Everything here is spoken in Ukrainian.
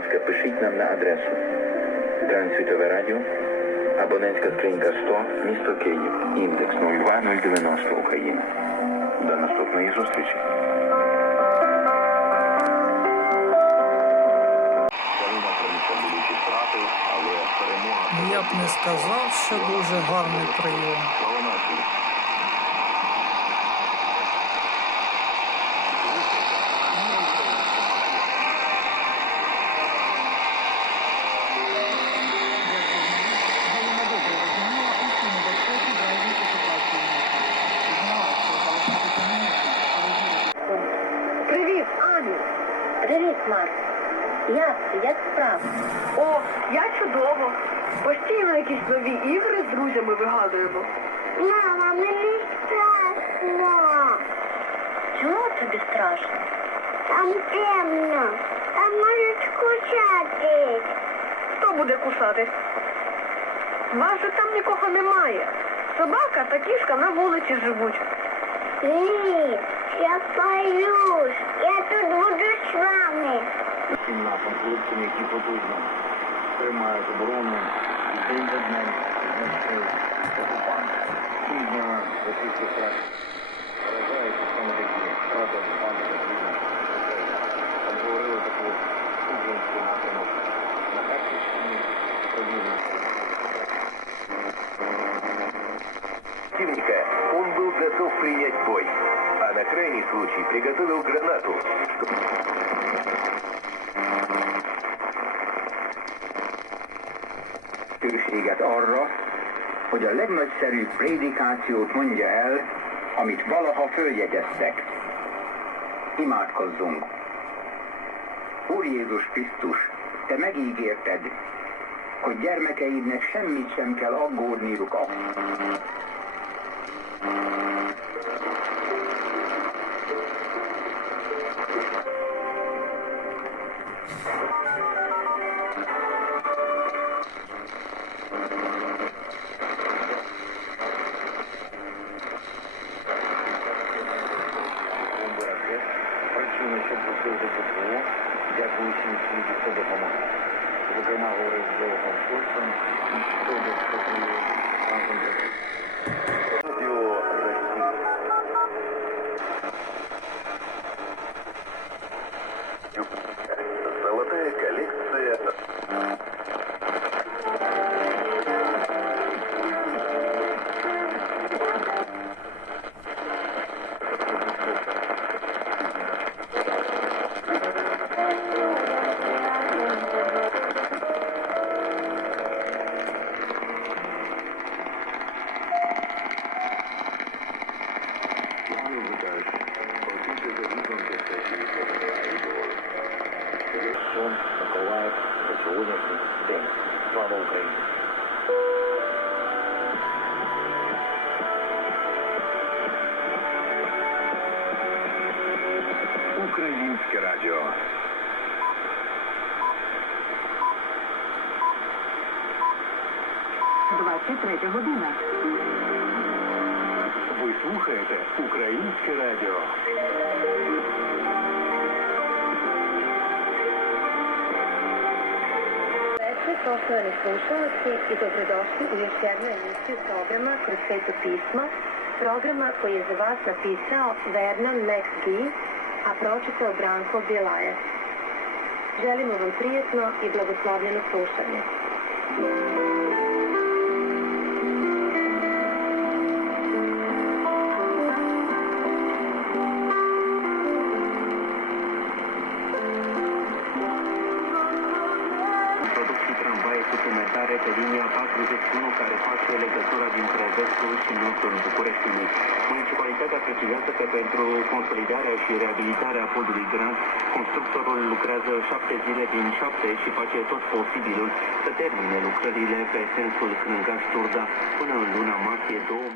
ласка, пишіть нам на адресу Грань Світове Радіо, абонентська скринька 100, місто Київ, індекс 02090 Україна. До наступної зустрічі. Я б не сказав, що дуже гарний прийом. Привіт, Марк. Як ти? Як? О, я чудово. Постійно якісь нові ігри з друзями вигадуємо. Мама, мені страшно. Чого тобі страшно? Там темно. Там можуть скучати. Хто буде кусати? Вас же там нікого немає. Собака та кішка на вулиці живуть. Ні, я боюсь. Я тут буду з вами. Всім нашим хлопцям, які потужно тримають оборону і день за днем знищують окупанта. Всім з нього російських кращих вражається саме такі правда окупанти потрібно. Обговорили таку український напрямок на Харківщині, провели противника, он был готов принять бой, а на крайний случай приготовил гранату, lehetőséget arra, hogy a legnagyszerűbb prédikációt mondja el, amit valaha följegyeztek. Imádkozzunk! Úr Jézus Krisztus, Te megígérted, hogy gyermekeidnek semmit sem kell aggódniuk Посилити ППО. Дякую всім, хто допомагає. Зокрема, говорив з Джоухом Шульцем, хто до на день. Слава Україні! Українське радіо. Ви слухаєте Українське радіо. Poštovani slušalci i dobrodošli u još jednu emisiju programa Kroz sveto pismo, programa koji je za vas napisao Vernon McGee, a pročitao Branko Bilajac. Želimo vam prijetno i blagoslovljeno slušanje. Pe linia 41 care face legătura dintre vestul și nordul Bucureștiului. Municipalitatea precizează că pentru consolidarea și reabilitarea podului Grand, constructorul lucrează șapte zile din șapte și face tot posibilul să termine lucrările pe sensul Crângaș-Turda până în luna martie 2000.